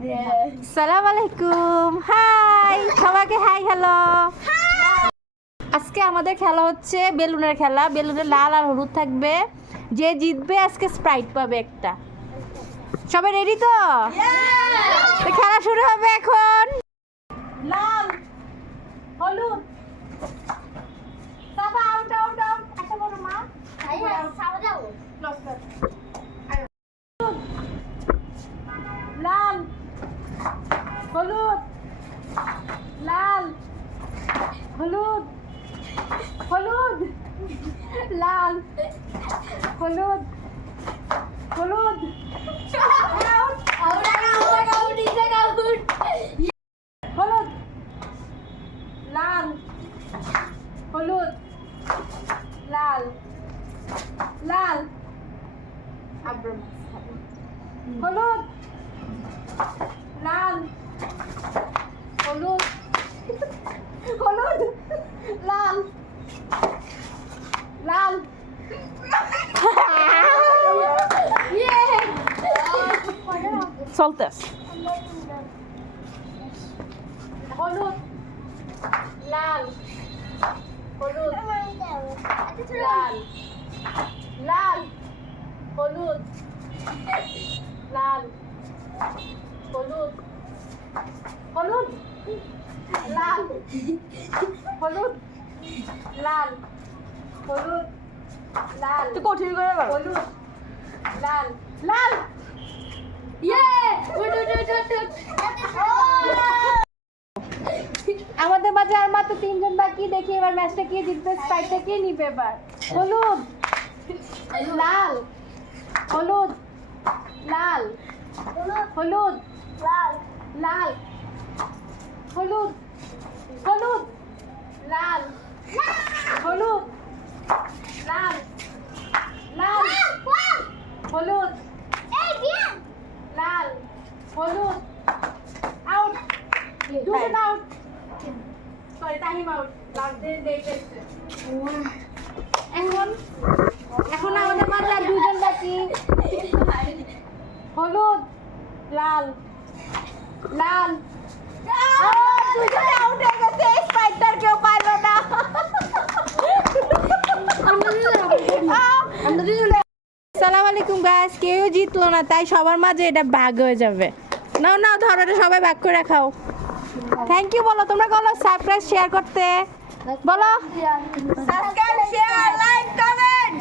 সালাম আলাইকুম। হাই সবাইকে, হাই হ্যালো। আজকে আমাদের খেলা হচ্ছে বেলুনের খেলা। বেলুনে লাল আর হলুদ থাকবে, যে জিতবে আজকে স্প্রাইট পাবে একটা। সবাই রেডি তো? খেলা শুরু হবে এখন। লাল হলুদ সাবা আউট আউট আউট। একটা বড় মা সাবা যাও। লাল হলুদ লাল হলুদ হলুদ লাল হলুদ হলুদ out out out out is out. হলুদ লাল হলুদ লাল লাল আব্রাম হলুদ লাল হলুদ হলুদ লাল লাল soltas হলুদ লাল হলুদ লাল লাল হলুদ লাল হলুদ হলুদ লাল হলুদ লাল হলুদ লাল। তো কঠিন করে বল। হলুদ লাল লাল। আমাদের মাঝে আর মাত্র 3 জন বাকি। দেখি এবার ম্যাচটা কে জিতবে, স্প্রাইটটা কে নিবে এবার। হলুদ লাল হলুদ লাল হলুদ লাল লাল হলুদ হলুদ লাল হলুদ লাল লাল হলুদ লাল হলুদ আউট। দুজন out. Sorry, Tahim out. Last day দেখতে এখন এখন আমাদের মাঝে আর 2 জন বাকি। হলুদ লাল লাল। 2 জন আউট হয়ে গেছে। স্পাইটার কেউ পারলো না। আসসালামু আলাইকুম গাইস। কেউ জিতলো না, তাই সবার মাঝে এটা ভাগ হয়ে যাবে। নাও নাও ধরো, এটা সবাই ভাগ করে খাও। থ্যাংক ইউ বলো, তোমরা বলো সাবস্ক্রাইব শেয়ার করতে বলো। Subscribe share like comment.